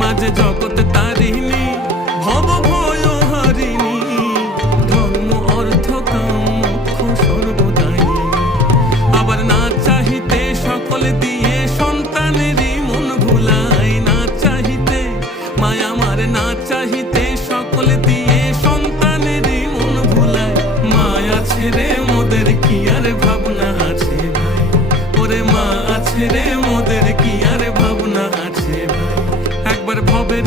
মাঝে জগৎ তারিণী, ভব ভয় হারিণী, ধর্ম অর্থ কাম মোক্ষ সর্বদায়িনী। আবার না চাহিতে সকল দিয়ে সন্তানেরই মন ভুলাই, না চাহিতে মায়া আমার, না চাহিতে সকল দিয়ে সন্তানেরই মন ভুলায়। মায়া ছেড়ে মোদের কি আর ভাবনা আছে ভাই, ওরে মা আছে রে মোদের কি আর ভাবনা আছে ভাই। একবার ভবের